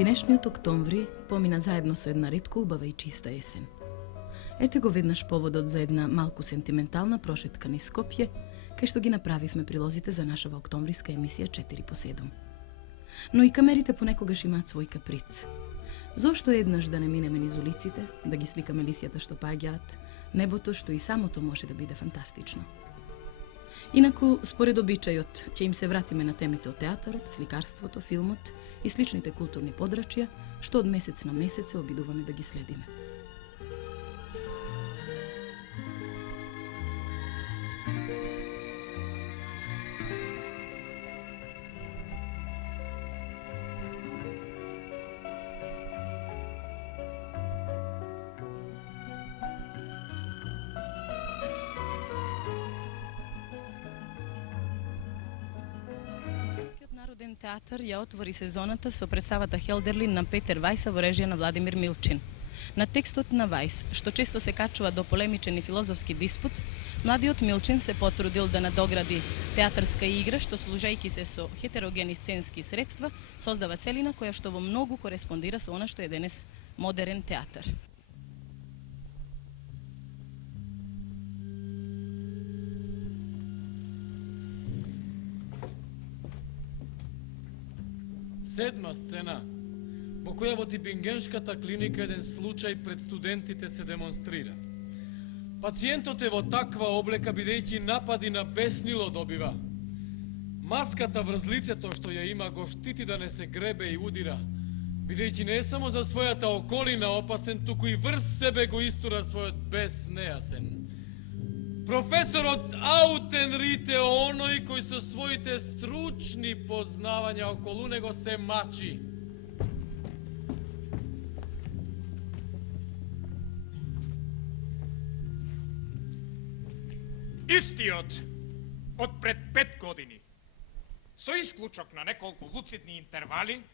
Денешниот октомври помина заедно со една ретко убава и чиста есен. Ете го веднаш поводот за една малку сентиментална прошетка низ Скопје, кај што ги направивме прилозите за нашава октомвриска емисија 4 по 7. Но и камерите понекогаш имаат свој каприц. Зошто еднаш да не минеме низ улиците, да ги сликаме лисјата што паѓаат, небото што и самото може да биде фантастично. Инаку, според обичајот, ќе им се вратиме на темите од театарот, сликарството, филмот и сличните културни подрачја, што од месец на месец се обидуваме да ги следиме. Народен театар ја отвори сезоната со представата Хелдерлин на Петер Вајса во режија на Владимир Милчин. На текстот на Вајс, што често се качува до полемичен и филозофски диспут, младиот Милчин се потрудил да надогради театарска игра што, служајќи се со хетерогени сценски средства, создава целина која што во многу кореспондира со она што е денес модерен театар. Седма сцена, во која во Типингеншката клиника еден случај пред студентите се демонстрира. Пациентот е во таква облека бидејќи напади на беснило добива. Маската врз лицето што ја има го штити да не се гребе и удира, бидејќи не е само за својата околина опасен, туку и врз себе го истура својот бес нејасен. Професорот Аутенрите оној кој со своите стручни познавања околу него се мачи. Истиот од пред 5 години, со исклучок на неколку луцидни интервали,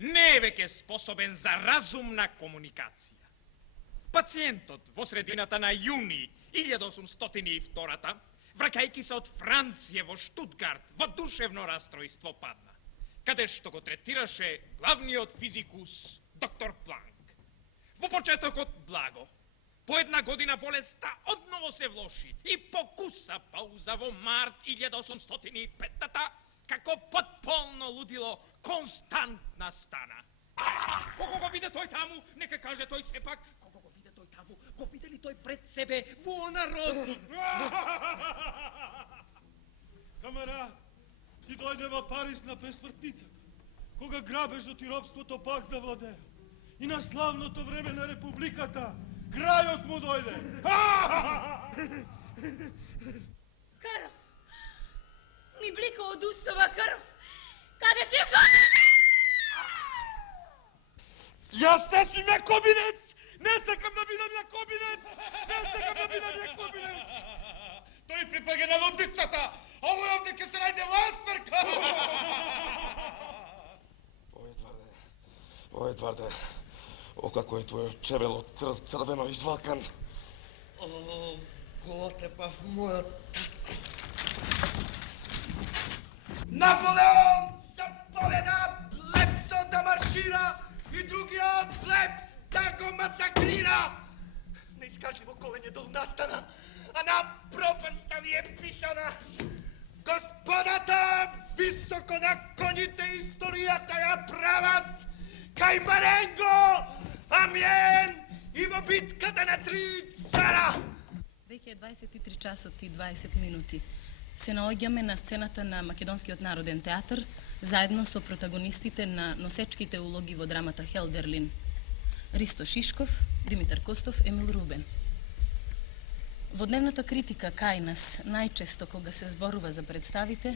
не е веќе способен за разумна комуникација. Пациентот во средината на јуни 1802, враќајќи се од Франција во Штутгарт, во душевно расстройство падна, каде што го третираше главниот физикус доктор Планк. Во почетокот благо, по една година болеста одново се влоши и покуса пауза во март 1805-та, како потполно лудило константна стана. Кого го виде тој таму, нека каже тој сепак, кого го виде тој таму, го виде ли тој пред себе Буонаротти? Камарад, ти дојде во Париз на пресвртницата, кога грабежот и робството пак завладеа. И на славното време на републиката, крајот му дојде. Крв! Ми блика од устава крв! Каде си? Јас не сум јакобинец! Не сакам да бидам јакобинец! Не сакам да бидам јакобинец! Тој припаѓа на лудницата! Овој овде ќе се најде во Асперка! О, Едварде, о како е твојот чевел од крв црвено извалкан. О, го отепав мојот татко. Наполеон се поведа плепсо да маршира и другиот плепс да го масакрира. Неискажливо колење долу настана, а на пропаста ни е пишана. Господата високо на коњите историјата ја прават, кај Маренго, Амиен и во битката на 3 цара. Веќе е 23 часот и 20 минути. Се наоѓаме на сцената на Македонскиот народен театар, заедно со протагонистите на носечките улоги во драмата Хелдерлин. Ристо Шишков, Димитар Костов, Емил Рубен. Во дневната критика кај нас, најчесто кога се зборува за представите,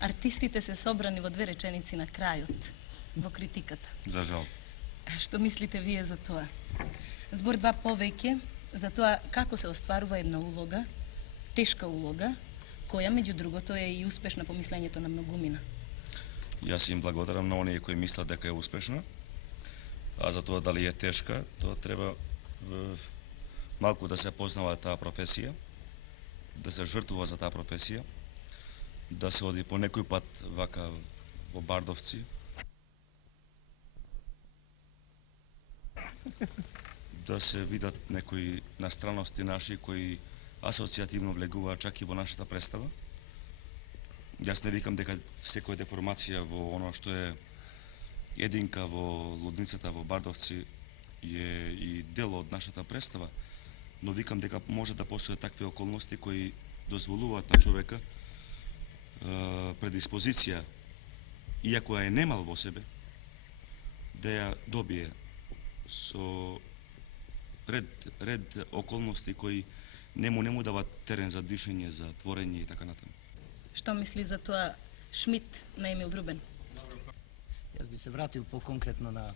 артистите се собрани во 2 реченици на крајот, во критиката. За жал. Што мислите вие за тоа? Збор 2 повеќе за тоа како се остварува една улога, тешка улога, која меѓу другото е и успешна по мислењето на многумина. Јас им благодарам на оние кои мислат дека е успешна, а за тоа дали е тешка, тоа треба малку да се познава таа професија, да се жртвува за таа професија, да се оди по некој пат вака во Бардовци, да се видат некои настранности наши кои асоцијативно влегуваат чак и во нашата представа. Јас не викам дека секоја деформација во оно што е единка во лудницата во Бардовци е и дел од нашата представа, но викам дека може да постојат такви околности кои дозволуваат на човека предиспозиција, иако ја е немал во себе, да ја добие со ред околности кои не му дават терен за дишење, за творење и така натаму. Што мисли за тоа Шмидт на Емил Рубен? Јас би се вратил по-конкретно на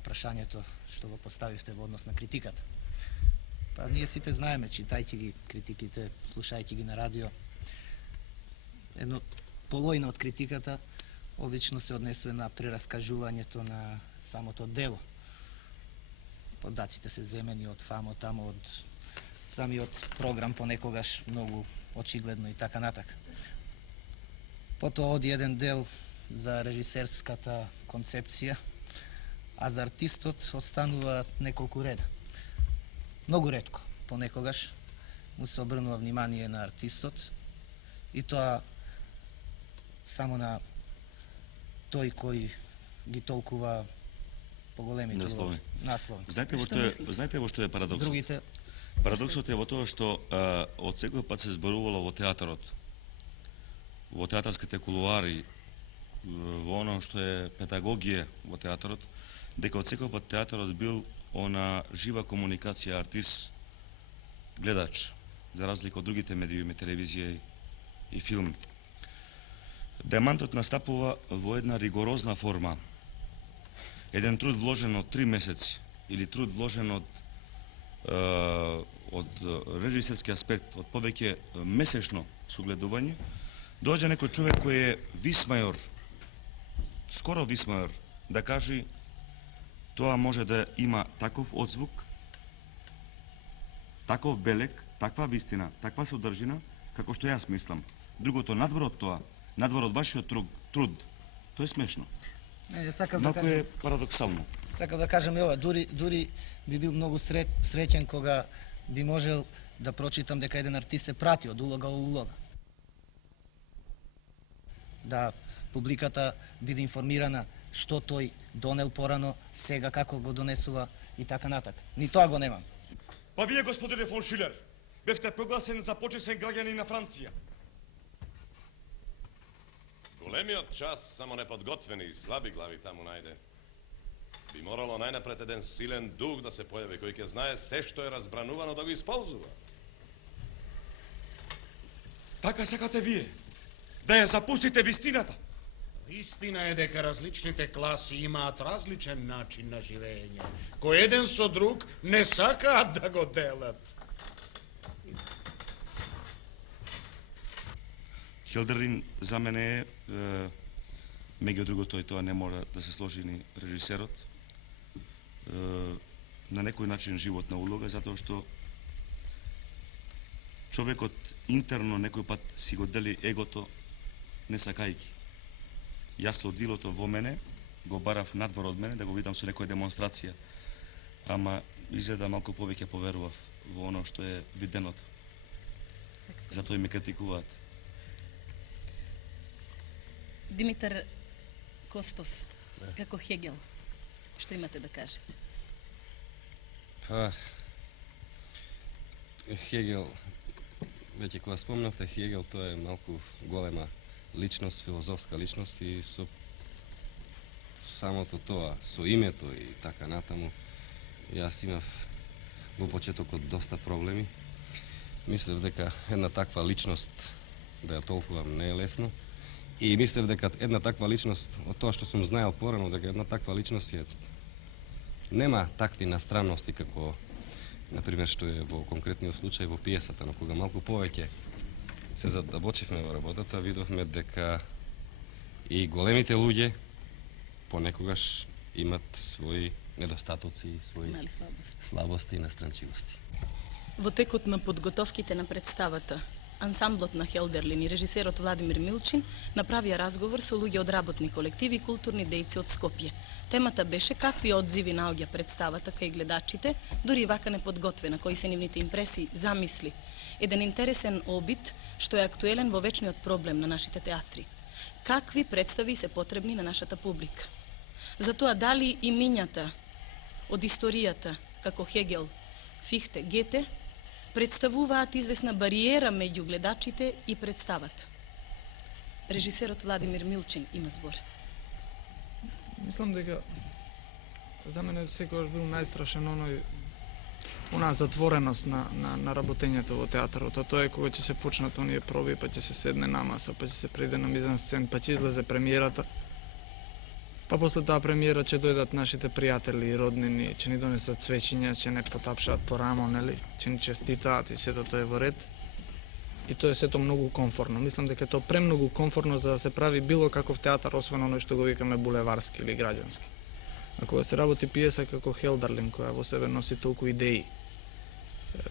прашањето што го поставивте во однос на критиката. Па ние сите знаеме, читајќи ги критиките, слушајќи ги на радио, едно полојна од критиката обично се однесува на прераскажувањето на самото дело. Подаците се земени од фамо тамо, од самиот програм понекогаш многу очигледно и така натака. Потоа оди еден дел за режисерската концепција, а за артистот останува неколку реда. Многу ретко, понекогаш, му се обрнува внимание на артистот и тоа само на тој кој ги толкува поголемите Наслови. наслови. Знаете во што е парадоксот? Другите Парадоксот е во тоа што од секој пат се зборувало во театарот, во театарските кулуари, во оно што е педагогија во театарот, дека од секој пат театарот бил она жива комуникација артист-гледач, за разлика од другите медиуми, телевизија и филм. Демантот настапува во една ригорозна форма. Еден труд вложен од 3 месеци или труд вложен од режисерски аспект, од повеќе месечно согледување, доаѓа некој човек кој е висмајор, скоро висмајор, да кажи тоа може да има таков одзвук, таков белег, таква вистина, таква содржина, како што јас мислам. Другото, надвор од тоа, надвор од вашиот труд, тоа е смешно. Малку е парадоксално. Сакам да кажам и ова, дури би бил многу среќен кога би можел да прочитам дека еден артист се прати од улога во улога. Да публиката биде информирана што тој донел порано, сега како го донесува и така натак. Ни тоа го немам. Па вие, господине фон Шилер, бевте прогласен за почесен граѓанин на Франција. Големиот час само неподготвени и слаби глави таму најде. Би морало најнапред еден силен дух да се појави, кој ќе знае се што е разбранувано да го исползува. Така сакате вие, да ја запустите вистината. Истина е дека различните класи имаат различен начин на живење, кој еден со друг не сакаат да го делат. Хилдерин за мене е, меѓу другото и тоа не мора да се сложи ни режисерот, на некој начин животна улога, затоа што човекот интерно некој пат си го дели егото не сакајки. Јас лудилото во мене го барав надвор од мене да го видам со некоја демонстрација, ама изгледа малку повеќе поверував во оно што е виденото. Затоа и ме критикуваат. Димитар Костов, како Хегел, што имате да кажете? Па, Хегел, веќе кога спомнавте Хегел, тоа е малку голема личност, филозофска личност и со самото тоа, со името и така натаму, јас имав во почетокот доста проблеми. Мислев дека една таква личност да ја толкувам не е лесно. И мислев дека една таква личност, од тоа што сум знаел порано, дека една таква личност е нема такви настранности како, например, што е во конкретниот случај во пиесата, но кога малку повеќе се задабочивме во работата, видовме дека и големите луѓе понекогаш имат своји недостатоци, своји слабости и настранчивости. Во текот на подготовките на представата, ансамблот на Хелдерлин и режисерот Владимир Милчин направија разговор со луѓе од работни колективи и културни дејци од Скопје. Темата беше какви одзиви наоѓа представата кај гледачите, дури и вака неподготвена, кои се нивните импресии, замисли. Еден интересен обид што е актуелен во вечниот проблем на нашите театри. Какви представи се потребни на нашата публика? Затоа дали имињата од историјата, како Хегел, Фихте, Гете, представуваат известна бариера меѓу гледачите и представата. Режисерот Владимир Милчин има збор. Мислам дека за мене секогаш бил најстрашен она затвореност на работењето во театарот, а тоа е кога ќе се почнат оние проби, па ќе се седне на маса, па ќе се приде на мизансцен, па ќе излезе премиерата. Па после таа премиера ќе дојдат нашите пријатели и роднини, ќе ни донесат свечиња, ќе не потапшаат по рамо, нели, ќе ни честитаат и сето тоа е во ред. И тоа е сето многу комфорно. Мислам дека тоа премногу комфорно за да се прави било каков театар, освен оној што го викаме булеварски или граѓански. А кога се работи пиеса како Хелдерлин, која во себе носи толку идеи,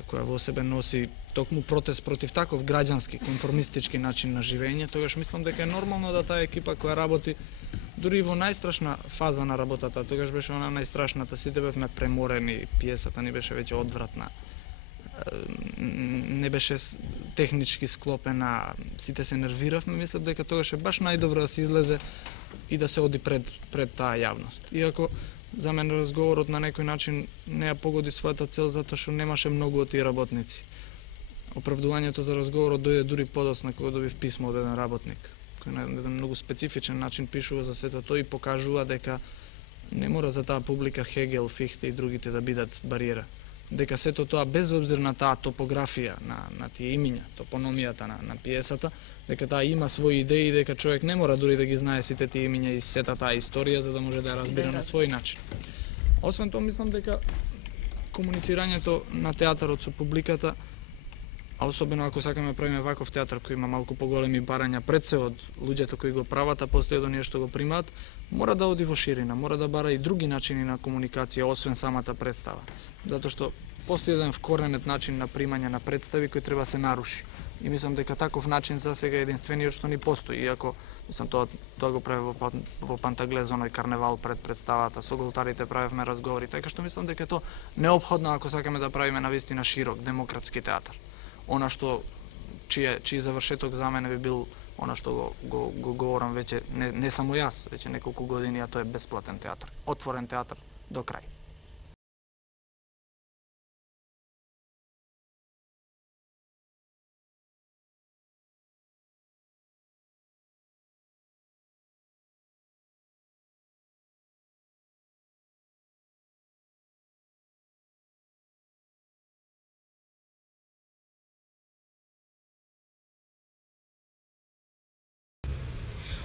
која во себе носи токму протест против таков граѓански, конформистички начин на живење, тогаш мислам дека е нормално да таа екипа која работи дури и во најстрашна фаза на работата, тогаш беше она најстрашната, сите бевме преморени, пиесата ни беше веќе одвратна, не беше технички склопена, сите се нервиравме, мислам дека тогаш е баш најдобро да се излезе и да се оди пред таа јавност. Иако за мен разговорот на некој начин не ја погоди својата цел затоа што немаше многу од тие работници. Оправдувањето за разговорот дојде дури подоцна кога добив писмо од еден работник, кој на еден многу специфичен начин пишува за сето тоа и покажува дека не мора за таа публика Хегел, Фихте и другите да бидат бариера. Дека сето тоа, без обзир на таа топографија, на тие имиња, топономијата на пиесата, дека таа има своји идеи, дека човек не мора дури да ги знае сите тие имиња и сета таа историја за да може да ја разбира на свој начин. Освен тоа, мислам дека комуницирањето на театарот со публиката, а особено ако сакаме да правиме ваков театар кој има малку поголеми барања пред се од луѓето кои го прават, а после од оние што го примаат, мора да оди во ширина, мора да бара и други начини на комуникација освен самата представа. Затоа што постои еден вкоренет начин на примање на представи кој треба се наруши. И мислам дека таков начин за сега е единствениот што ни постои, иако мислам тоа го прави во Пантаглез оној карневал пред представата, со голтарите правевме разговори, така што мислам дека е тоа неопходно ако сакаме да правиме навистина широк демократски театар. Она што чиј завршеток за мене би бил она што го говорам веќе не само јас, веќе неколку години, а тоа е бесплатен театар, отворен театар до крај.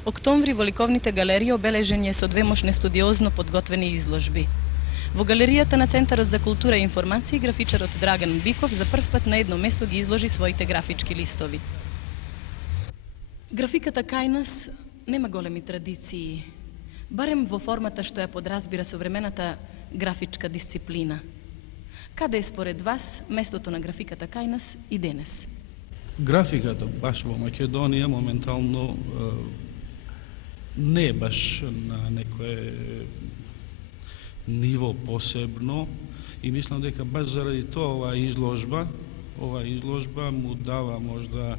Октомври во ликовните галерии обележен е со две мощни студиозно подготвени изложби. Во галеријата на Центарот за култура и информации графичарот Драган Биков за прв пат на едно место ги изложи своите графички листови. Графиката кај нас нема големи традиции, барем во формата што ја подразбира современата графичка дисциплина. Каде е според вас местото на графиката кај нас и денес? Графиката баш во Македонија моментално не е баш на некое ниво посебно и мислам дека баш заради тоа ова изложба му дава можда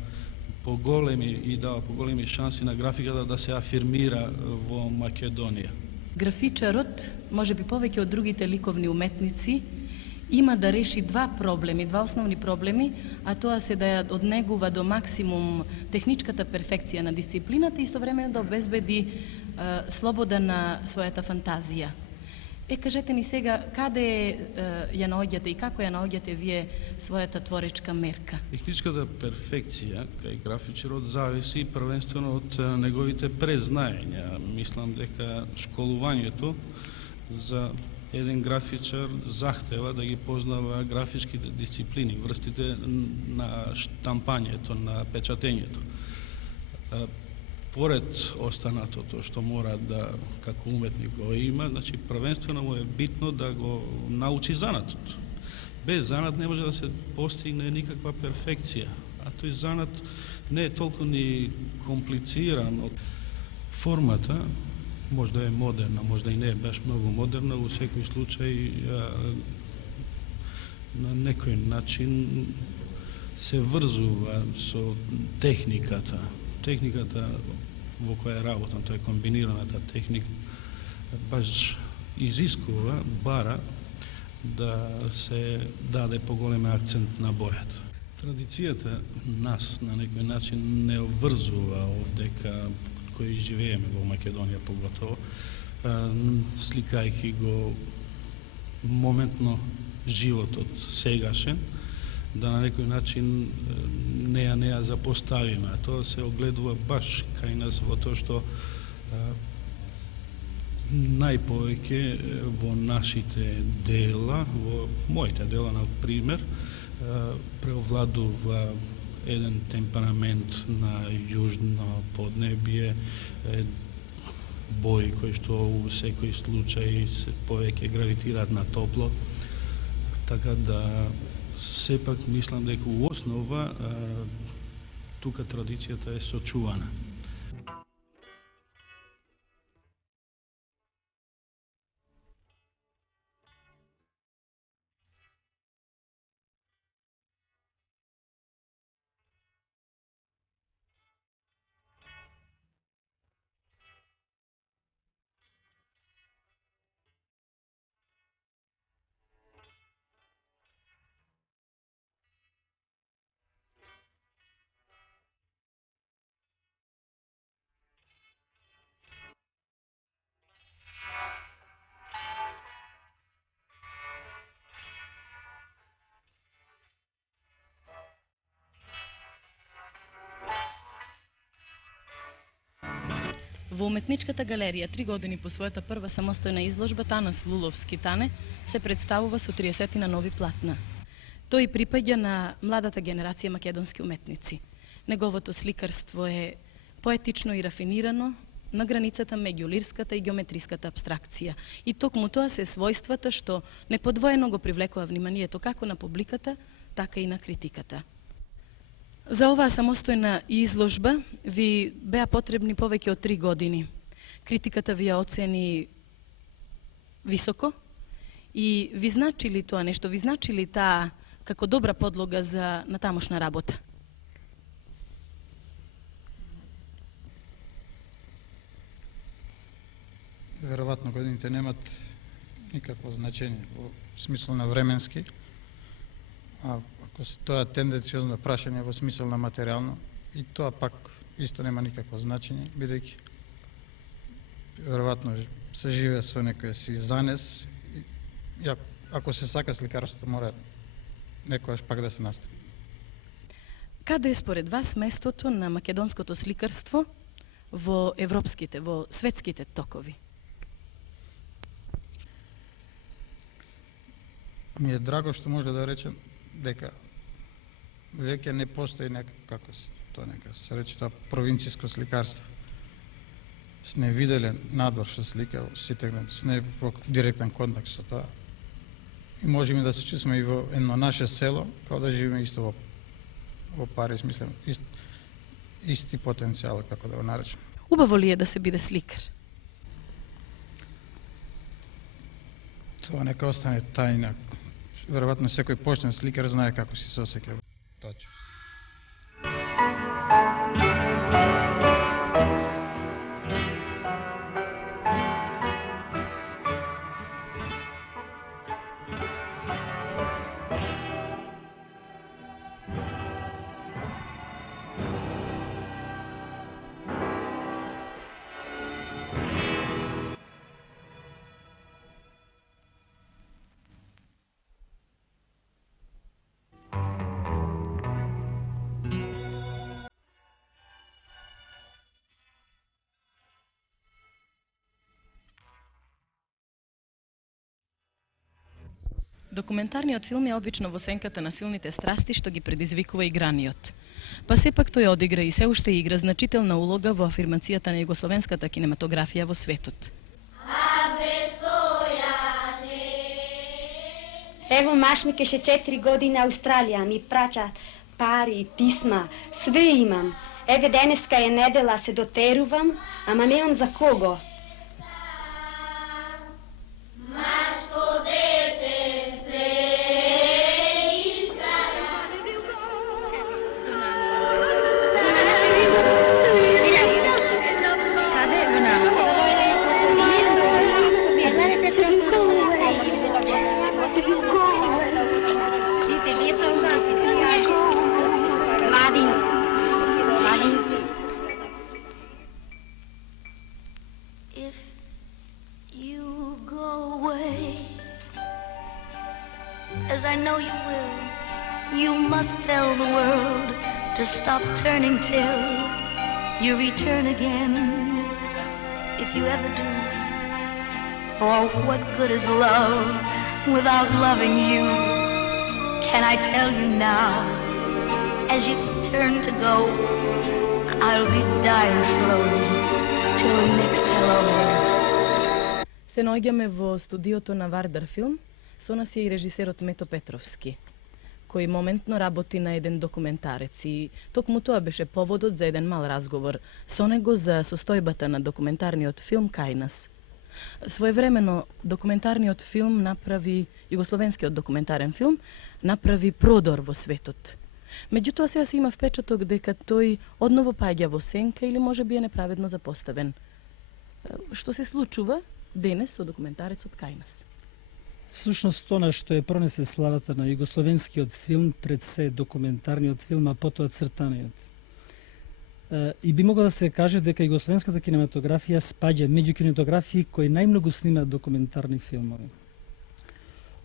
поголеми шанси на графиката да се афирмира во Македонија. Графичарот, можеби повеќе од другите ликовни уметници, има да реши два основни проблеми, а тоа се да ја однегува до максимум техничката перфекција на дисциплината и истовремено да обезбеди слобода на својата фантазија. Кажете ни сега, каде ја наоѓате и како ја наоѓате вие својата творечка мерка? Техничката перфекција кај графичарот зависи првенствено од неговите презнаења. Мислам дека школувањето за еден графичар захтева да ги познава графичките дисциплини, врстите на штампањето, на печатењето. Поред останатото што мора да како уметник го има, значи првенствено му е битно да го научи занатот. Без занат не може да се постигне никаква перфекција. А тој занат не е толку ни комплициран од формата, можда е модерна, можда и не е баш многу модерна, во секој случај на некој начин се врзува со техниката. Техниката во која работам, тоа е комбинираната техника, баш изискува, бара да се даде поголем акцент на бојата. Традицијата нас на некој начин не обврзува овдека кои живееме во Македонија поготово, сликајќи го моментно животот сегашен, да на некој начин не ја запоставиме. Тоа се огледува баш кај нас во тоа што најповеќе во нашите дела, во моите дела, на пример, преовладува еден темперамент на јужно поднебје, бои кои што во секој случај повеќе гравитираат на топло, така да сепак мислам дека у основа тука традицијата е сочувана. Во Уметничката галерија 3 години по својата прва самостојна изложба Танас Луловски Тане се представува со 30 на нови платна. Тој припаѓа на младата генерација македонски уметници. Неговото сликарство е поетично и рафинирано, на границата меѓу лирската и геометриската абстракција. И токму тоа се својствата што неподвоено го привлекува вниманието како на публиката, така и на критиката. За оваа самостојна изложба ви беа потребни повеќе од 3 години. Критиката ви ја оцени високо и ви значи ли тоа нешто? Ви значи ли таа како добра подлога за натамошна работа? Веројатно годините немат никакво значење во смисол на временски, а ако тоа тенденциозно прашање во смисол на материјално, и тоа пак исто нема никакво значење, бидејќи веројатно се живее со некој си занес и ако се сака сликарството мора некојаш пак да се настави. Каде е според вас местото на македонското сликарство во европските, во светските токови? Ми е драго што може да речем дека веќе не постои како се рече тоа провинцијско сликарство. Сме виделе надвор што слика, сите сме во директен контакт со тоа. И можеме да се чувстваме и во едно наше село, како да живееме исто во Париз, мислам, исти потенцијал, како да го наречем. Убаво ли е да се биде сликар? Тоа нека остане тајна. Веројатно секој почнен сликар знае како си се осеќа. Точно. Документарниот филм е обично во сенката на силните страсти што ги предизвикува играниот. Па сепак тој одигра и се уште игра значителна улога во афирмацијата на југословенската кинематографија во светот. Ево маш ми кеше 4 години Австралија, ми прачаат пари, писма, све имам. Еве денеска е недела, се дотерувам, ама немам за кого. If you go away, as I know you will, you must tell the world to stop turning till you return again. If you ever do, for what good is love without loving you? Can I tell you now, as you turn to go, I'll be dying slowly till the next hello. Се наоѓаме во студиото на Вардар Филм, со нас е и режисерот Мето Петровски, кој моментно работи на еден документарец и токму тоа беше поводот за еден мал разговор со него за состојбата на документарниот филм кај нас. Своевремено документарниот филм направи, југословенскиот документарен филм, направи продор во светот. Меѓутоа сега се има впечаток дека тој одново паѓа во сенка или може би е неправедно запоставен. Што се случува денес со документарецот кај нас? Всушност, она што е пронесе славата на југословенскиот филм пред се документарниот филм, а потоа цртаниот. И би могло да се каже дека југословенската кинематографија спаѓа меѓу кинематографии кои најмногу снимаат документарни филмови.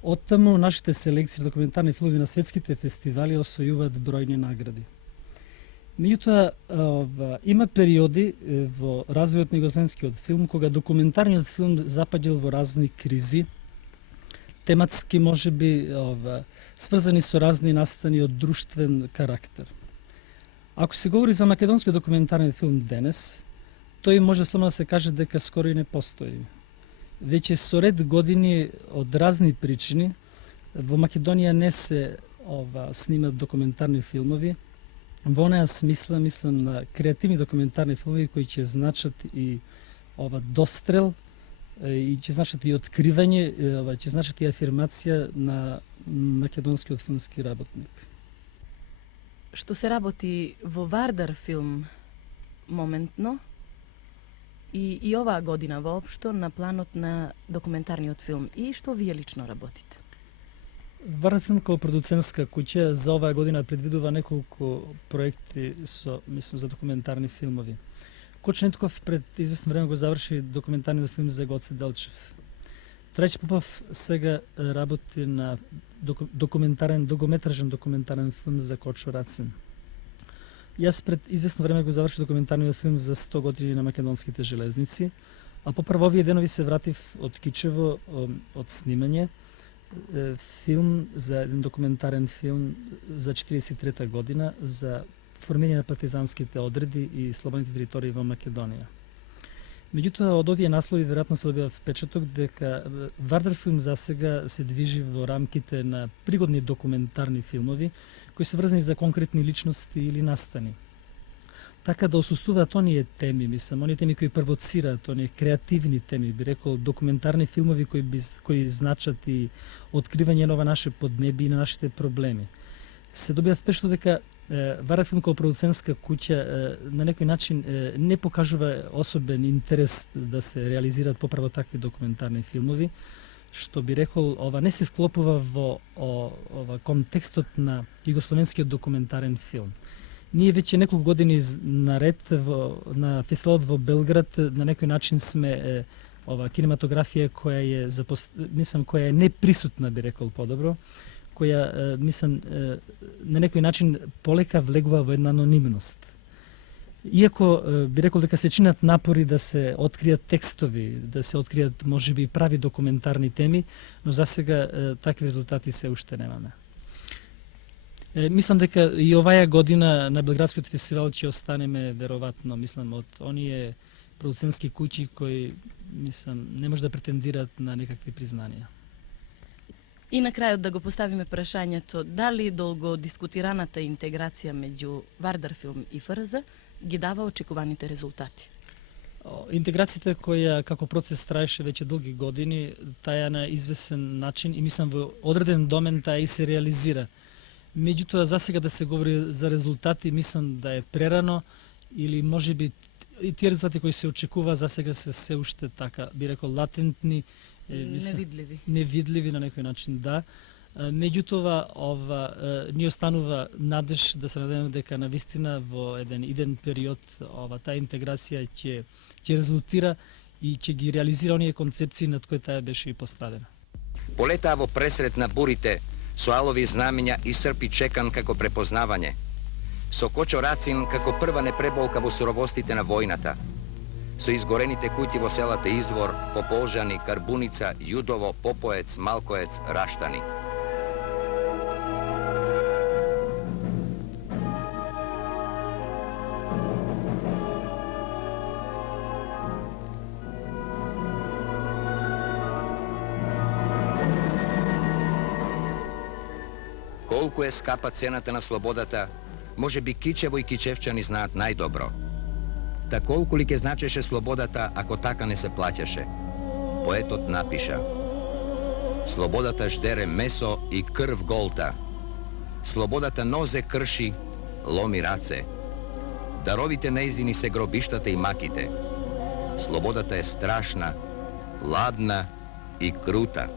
Оттаму нашите селекции документарни филмови на светските фестивали освојуваат бројни награди. Меѓутоа, има периоди во развојот на југословенскиот филм кога документарниот филм запаѓал во разни кризи, тематски можеби сврзани со разни настани од друштвен карактер. Ако се говори за македонскиот документарен филм денес, тој може слободно да се каже дека скоро и не постои. Веќе со ред години од разни причини во Македонија не се снимат документарни филмови. Во неа смисла, мислам на креативни документарни филмови кои ќе значат и дострел, и ќе значат и откривање, ќе значат и афирмација на македонскиот филмски работник. Што се работи во Вардар Филм моментно и оваа година воопшто на планот на документарниот филм и што вие лично работите? Вардар Филм како продуцентска куќа за оваа година предвидува неколку проекти за документарни филмови. Кочо Нетков пред известно време го заврши документарниот филм за Гоце Делчев. Трајче Попов сега работи на дугометражен документарен филм за Кочо Рацин. Јас пред известно време го заврши документарниот филм за 100 години на македонските железници, а поправо овие денови се вратив од Кичево од снимање филм за еден документарен филм за 43-та година за формирање на партизанските одреди и слободните територии во Македонија. Меѓутоа, од овие наслови веројатно се добива впечаток дека Вардар Филм засега се движи во рамките на пригодни документарни филмови кои се врзани за конкретни личности или настани. Така да осуствуваат оние теми, мислам, оние теми кои провоцираат, оние креативни теми, би рекол документарни филмови кои значат и откривање на ова наше поднебие и на нашите проблеми. Се добива впечаток дека Вардар Филм како продуцентска куќа на некој начин не покажува особен интерес да се реализираат поправо такви документарни филмови, што би рекол не се вклопува во контекстот на југословенскиот документарен филм. Ние веќе неколку години наред на фестивалот во Белград на некој начин сме кинематографија која е неприсутна, би рекол подобро, која, мислам, на некој начин полека влегува во една анонимност. Иако би рекол дека се чинат напори да се откријат текстови, да се откријат можеби прави документарни теми, но засега такви резултати се уште немаме. Мислам дека и оваа година на Белградскиот фестивал ќе останеме веројатно, мислам, од оние продуцентски куќи кои, мислам, не може да претендираат на некакви признанија. И на крајот да го поставиме прашањето дали долго дискутираната интеграција меѓу Вардар филм и ФРЗ ги дава очекуваните резултати. Интеграцијата која како процес траеше веќе долги години, таја на извесен начин и мислам во одреден домен таја и се реализира. Меѓутоа, засега да се говори за резултати, мислам да е прерано или можеби и тие резултати кои се очекува засега се уште така, би рекол, латентни, невидливи на некој начин, да. Меѓутоа, ни останува надеж да се надеваме дека навистина во еден иден период таа интеграција ќе резултира и ќе ги реализира оние концепции над кои таа беше и поставена. Полетаа во пресрет на бурите, со алови знамења и српи чекан како препознавање, со кочо рацин како прва непреболка во суровостите на војната, со изгорените куќи во селата Извор, Пополжани, Карбуница, Јудово, Попоец, Малкоец, Раштани. Колку е скапа цената на слободата, може би Кичево и кичевчани знаат најдобро. Та колку ли ке значеше слободата ако така не се плаќаше? Поетот напиша: слободата ждере месо и крв голта. Слободата нозе крши, ломи раце. Даровите неизини се гробиштата и маките. Слободата е страшна, ладна и крута.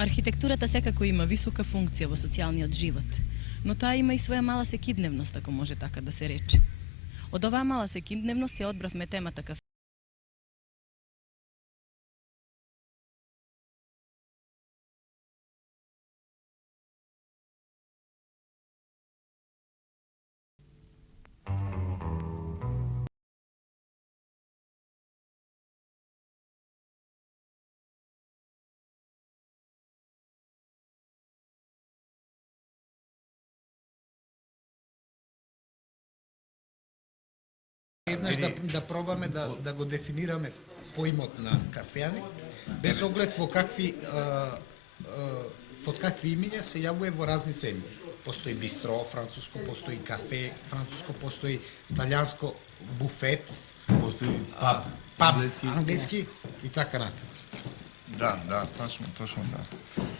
Архитектурата секако има висока функција во социјалниот живот, но таа има и своја мала секидневност, ако може така да се рече. Од оваа мала секидневност ја одбравме темата кафе. Еднаш да пробаме да го дефинираме поимот на кафеани, без оглед во какви под какви имиња се јавува во разни земји. Постои бистро француско, постои кафе француско, постои италијанско буфет, постои паб англиски и така натаму. Да, точно така.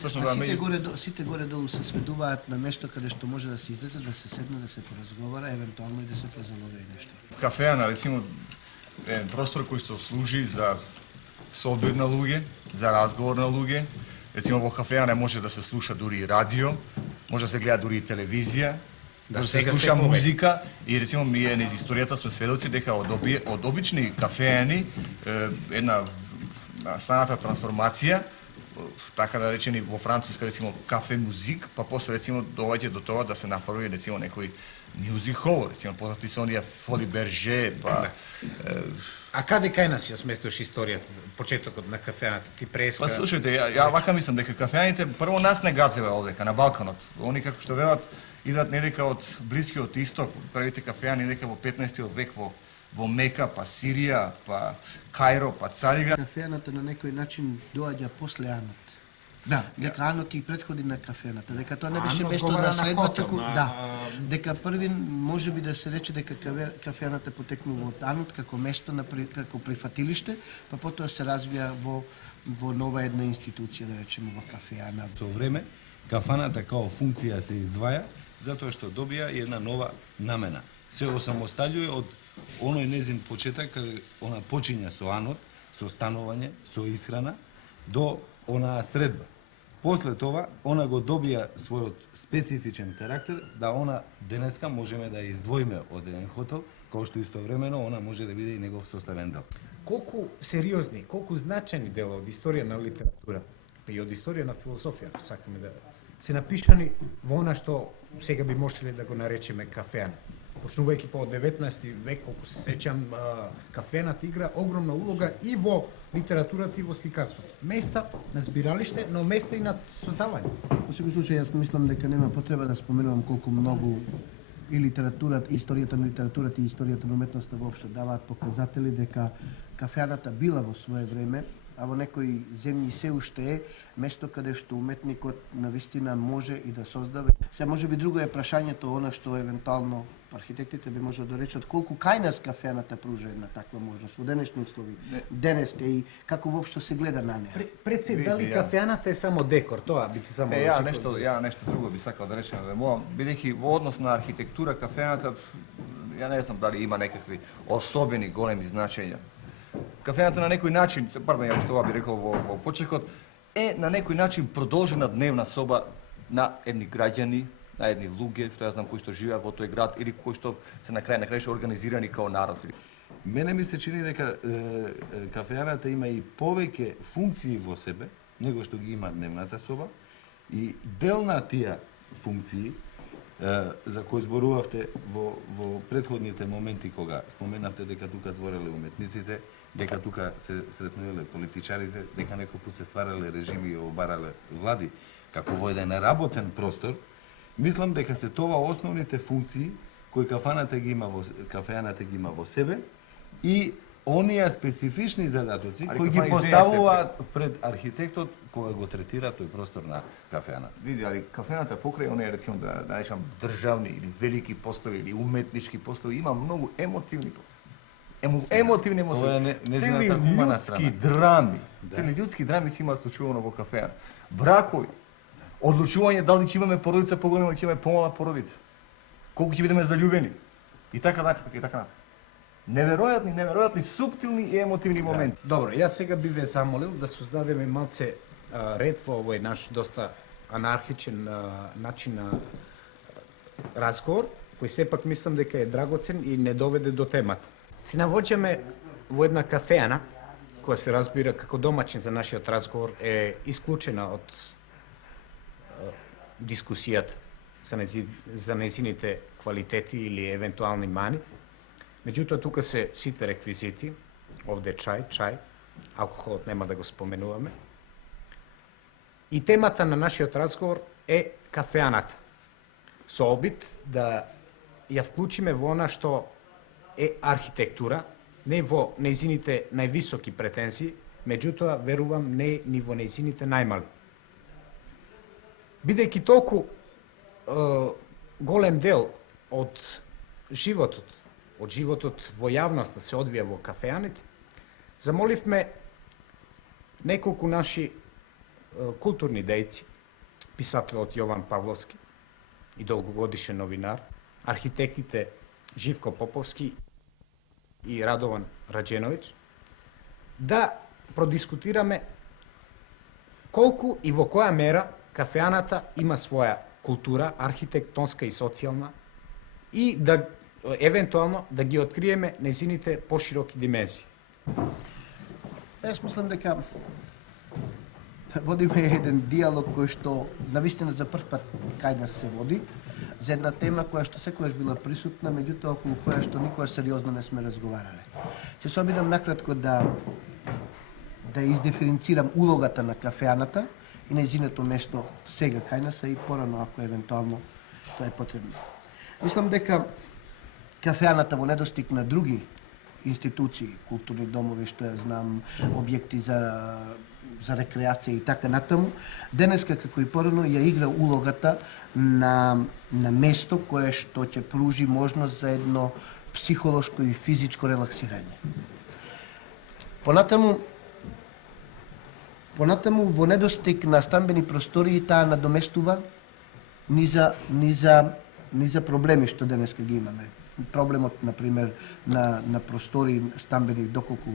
Точно Сите горе-долу се сведуваат на нешто каде што може да се излезе, да се седне, да се поразговара, евентуално и да се презалови нешто. Кафеана, рецимо, е простор кој што служи за собир на луѓе, за разговор на луѓе. Рецимо, во кафеана може да се слуша дури и радио, може да се гледа дури и телевизија, може да се слуша музика и рецимо ние низ историјата сме сведоци дека од обични кафеани една станата трансформација, така да речени во француска рецимо кафе музик, па после рецимо доаѓа до тоа да се направи рецимо некој мюзик хол, рецимо познати се оние Фоли Берже, па А каде кај нас ја сместуваш историјата, почетокот на кафеаната, ти преска? Па слушајте, ја вака мислам дека кафеаните прво нас не газеве овдека на Балканот. Они како што велат идат недека од блискиот исток, првите кафеани недека во 15 век во Мека, па Сирија, па Кајро, па Цариград. Кафеаната на некој начин доаѓа после Анот. Да. Дека Анот и предходи на кафеаната, дека тоа не беше Анот место одговара на на средба, хотел, туку на- да. Дека први може би да се рече дека кафеаната потекнува од Анот како место на како прифатилиште, па потоа се развија во нова една институција, да речеме во кафеана. Со време, кафаната као функција се издваја, затоа што добија една нова намена. Се осамосталјува од оној незин почеток, каде она почиња со Анот, со станување, со исхрана, до онаа средба. После тоа, она го добија својот специфичен карактер, да она денеска можеме да ја издвоиме од еден хотел, као што истовремено она може да биде и негов составен дел. Колку сериозни, колку значајни дела од историја на литература и од историја на философија, сакаме да се напишани во она што сега би можеле да го наречеме кафеана. Почнувајќи по 19 век, колку се сеќам, кафената игра огромна улога и во литературата и во сликарството. Места на збиралиште, но места и на создавање. Во секој случај, јас мислам дека нема потреба да споменувам колку многу и литературата, и историјата на литературата и историјата на уметноста воопшто даваат показатели дека кафеаната била во свое време, а во некои земји се уште е место каде што уметникот навистина може и да создава. Се може би друго е прашањето, она што евентуално архитектите би можело да речат колку кај нас кафеаната пружа една таква можност во денешни услови, денеска и како воопшто се гледа на неа. Пред се, дали кафеаната е само декор, тоа би ти само Ја нешто друго би сакал да речем да моја, бидејќи во однос на архитектура кафеаната, ја не знам дали има некакви особени големи значења. Кафеаната на некој начин, пардон, ја што би рекол во почекот, е на некој начин продолжена дневна соба на едни граѓани, на едни луѓе, што ја знам кои што живеат во тој град или кои што се на крај организирани као народ. Мене ми се чини дека кафеаната има и повеќе функции во себе, него што ги има дневната соба, и дел на тие функции, за кои зборувавте во предходните моменти кога споменавте дека тука твореле уметниците, дека тука се сретнувале политичарите, дека некој пат се стварале режими и обарале влади, како во еден работен простор, мислам дека се тоа основните функции кои кафеаната ги има во себе и оние специфични задатоци кои ги поставуваат пред архитектот кога го третира тој простор на кафеаната. Види, али кафената покрај оние рецимо да речам државни или велики постои или уметнички постои има многу емотивни емотивни цели људски драми. Цели људски драми се има случувано во кафеана. Бракови, одлучување дали ќе имаме породица поголема или ќе имаме помала породица. Колку ќе бидеме заљубени. И така натаму, и така натаму. Неверојатни, суптилни и емотивни моменти. Добро, јас сега би ве замолил да создадеме малце ред во овој наш доста анархичен начин на разговор, кој сепак мислам дека е драгоцен и не доведе до темата. Се навоѓаме во една кафеана, која се разбира како домаќин за нашиот разговор, е исклучена од дискусијата за незините квалитети или евентуални мани. Меѓутоа, тука се сите реквизити, овде чај, алкохолот нема да го споменуваме. И темата на нашиот разговор е кафеаната. Со обид да ја вклучиме во она што е архитектура, не во нејзините највисоки претензии, меѓутоа, верувам, не ни во нејзините најмали. Бидејќи толку голем дел од животот во јавноста се одвија во кафеаните, замоливме неколку наши културни дејци, писателот Јован Павловски и долгогодишен новинар, архитектите Живко Поповски и Радован Раđenović, да продискутираме колку и во која мера кафеаната има своја култура, архитектонска и социјална, и да евентуално да ги откриеме незините пошироки димензии. Јас мислам дека водиме еден диалог кој што навистина за прв пат кај нас се води за една тема која што секогаш била присутна, меѓутоа околу која што никога сериозно не сме разговарале. Ќе се обидам накратко да издиференцирам улогата на кафеаната и нејзиното место сега кај нас, и порано ако евентуално тоа е потребно. Мислам дека кафеаната во недостиг на други институции, културни домови, што ја знам, објекти за рекреација и така натаму, денеска како и порано ја игра улогата на место кое што ќе пружи можност за едно психолошко и физичко релаксирање. Понатаму во недостиг на стамбени простории таа надоместува ни за проблеми што денеска ги имаме. Проблемот, например, на простори стамбени, доколку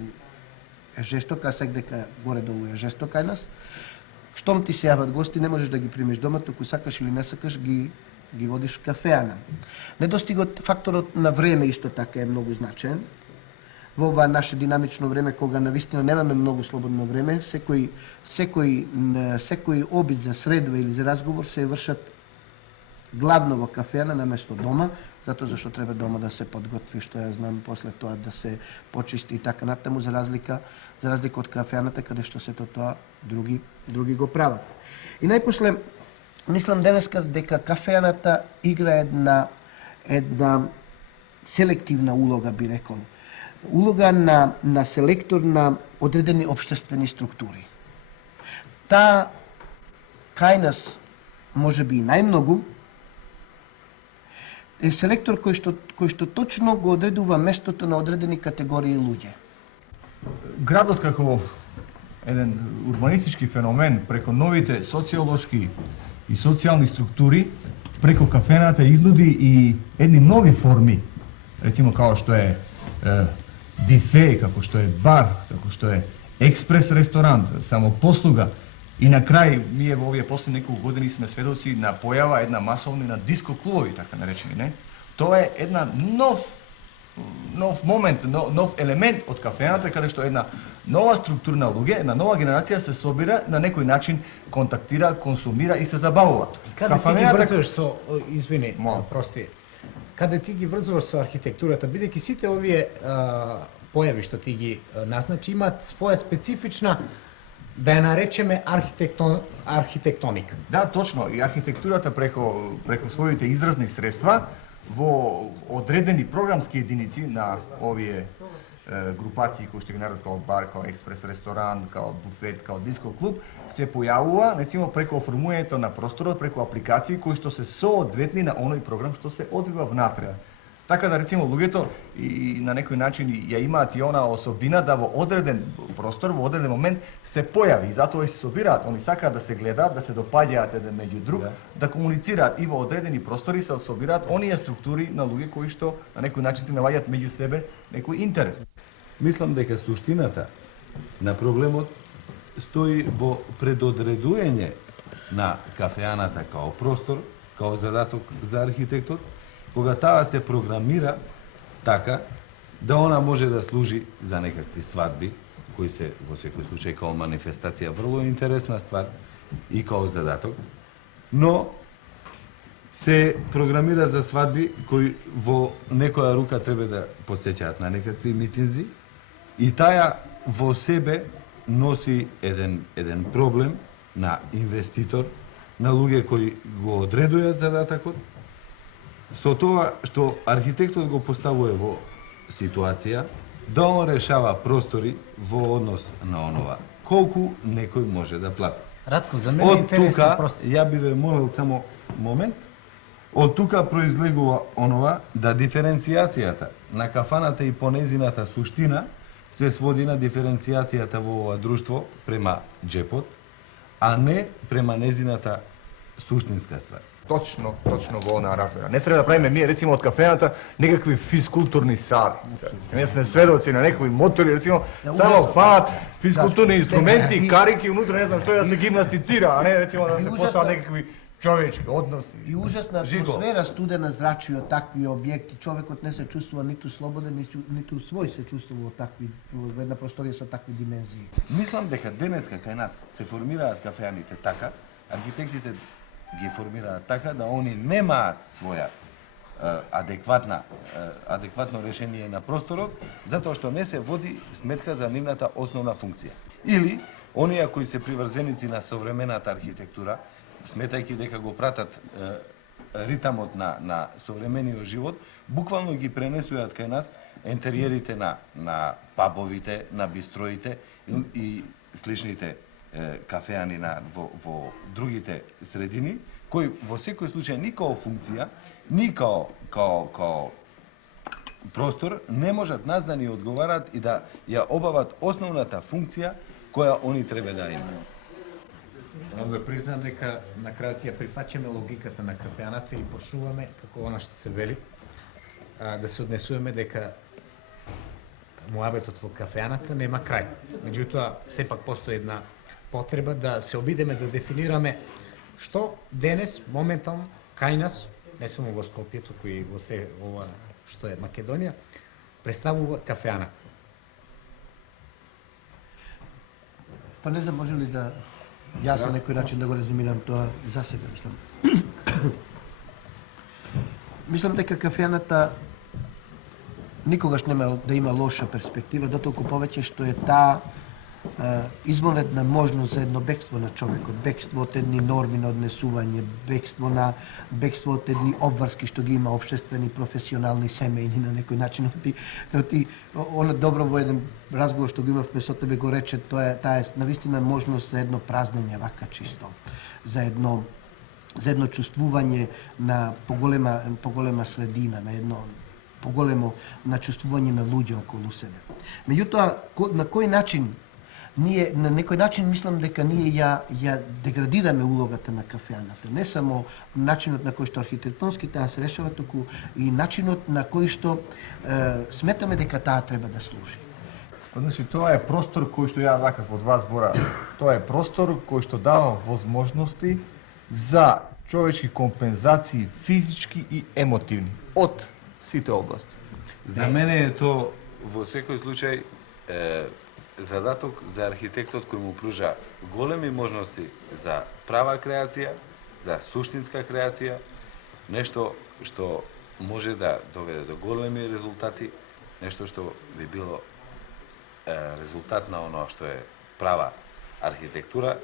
е жесток, а дека горе-долу е жесток кај нас. Штом ти се јават гости, не можеш да ги примиш дома, току сакаш или не сакаш, ги водиш кафеана. Недостигот, факторот на време исто така е многу значаен. Во ова наше динамично време, кога навистина немаме многу слободно време, секој обид за средба или за разговор се вршат главно во кафеана наместо дома, затоа зашто треба дома да се подготви, што ја знам, после тоа да се почисти и така натаму, за разлика од кафеаната, каде што сето тоа други го прават. И најпосле, мислам денеска дека кафеаната игра една селективна улога, би рекол. Улога на селектор на одредени општествени структури. Таа кај нас, може би и најмногу, е селектор кој што точно го одредува местото на одредени категории луѓе. Градот како еден урбанистички феномен преко новите социолошки и социјални структури, преко кафената изнуди и едни нови форми, рецимо како што е бифе, како што е бар, како што е експрес ресторант, самопослуга. И на крај, ние во овие последни неколку години сме сведоци на појава една масовни на диско клубови, така наречени, не? Тоа е една нов момент, нов елемент од кафената, каде што една нова структура на луѓе, една нова генерација се собира, на некој начин контактира, консумира и се забавува. Каде ти ги врзуваш со, извини, прости, каде ти ги врзуваш со архитектурата, бидејќи сите овие појави што ти ги назначи имаат своја специфична, да ја наречеме архитектоника. Да, точно. И архитектурата преко своите изразни средства во одредени програмски единици на овие групации кои што ги нарекат као бар, као експрес ресторант, као буфет, као диско клуб, се појавува, рецимо, преко оформувањето на просторот, преко апликации кои што се соодветни на оној програм што се одвива внатре. Така да, рецимо, луѓето и на некој начин ја имаат и она особина да во одреден простор, во одреден момент се појави и затоа и се собираат. Они сакаат да се гледаат, да се допаѓаат еден меѓу друг, да комуницираат и во одредени простори се собираат оние структури на луѓе кои што на некој начин се наоѓаат меѓу себе некој интерес. Мислам дека суштината на проблемот стои во предодредување на кафеаната као простор, као задаток за архитектор, кога таа се програмира така да она може да служи за некакви свадби, кои се во секој случај као манифестација врло интересна ствар и као задаток, но се програмира за свадби кои во некоја рука треба да посеќаат на некакви митинзи и таа во себе носи еден проблем на инвеститор, на луѓе кои го одредуваат задатокот, со тоа што архитектот го поставува во ситуација да он решава простори во однос на онова колку некој може да плати. Радко, за мене е интересно просто. Ја би ве молил само момент. Од тука произлегува онова да диференцијацијата на кафаната и понезината суштина се своди на диференцијацијата во ова друштво према джепот, а не према незината суштинска ствар. Точно во онаа размера. Не треба да правиме ние, рецимо, од кафената некакви физкултурни сали. Ние сме сведоци на некои мотори, рецимо, само фаат физкултурни инструменти, карики, унутре не знам што да се гимнастицира, а не, рецимо, да се постават некакви човечки односи. И ужасна атмосфера, студена зрачи од такви објекти. Човекот не се чувствува ниту слободен, ниту свој се чувствува во една просторија со такви димензии. Мислам дека денеска кај нас се формираат кафеаните така, архитектите ги формираат така да они немаат своја адекватно решение на просторот, затоа што не се води сметка за нивната основна функција. Или оние кои се приврзеници на современата архитектура, сметајќи дека го пратат ритамот на современиот живот, буквално ги пренесуваат кај нас интериерите на пабовите, на бистроите и сличните кафеани во другите средини, кои во секој случај ни као функција, ни као простор не можат нас да ни одговарат и да ја обават основната функција која они треба да имаат. Мога да признам дека на крајот ја прифаќаме логиката на кафеаната и почнуваме, како она што се вели, да се однесуваме дека муабетот во кафеаната нема крај. Меѓутоа, сепак постои една потреба да се обидеме да дефинираме што денес, моментално, кај нас, не само во Скопје, туку и во се ова што е Македонија, представува кафеаната. Па не знам, може ли да јас на некој начин да го резумирам тоа за себе, мислам. Мислам дека кафеаната никогаш нема да има лоша перспектива, дотолку повеќе што е таа извонредна можност за едно бегство на човекот, бегство од едни норми на однесување, бегство од едни обврски што ги има општествени, професионални, семејни на некој начин. Она добро во еден разговор што го имавме со тебе го рече, таа е навистина можност за едно празнење вака чисто, за едно чувствување на поголема средина, на едно поголемо на чувствување на луѓе околу себе. Меѓутоа, на кој начин на некој начин мислам дека ние ја деградираме улогата на кафеаната. Не само начинот на кој што архитектонски таа се решава, туку и начинот на кој што сметаме дека таа треба да служи. Значи, тоа е простор кој што ја вака од вас збора. Тоа е простор кој што дава возможности за човечки компензации физички и емотивни од сите области. За мене е тоа во секој случај задаток за архитектот кој му пружа големи можности за права креација, за суштинска креација, нешто што може да доведе до големи резултати, нешто што би било резултат на оно што е права архитектура.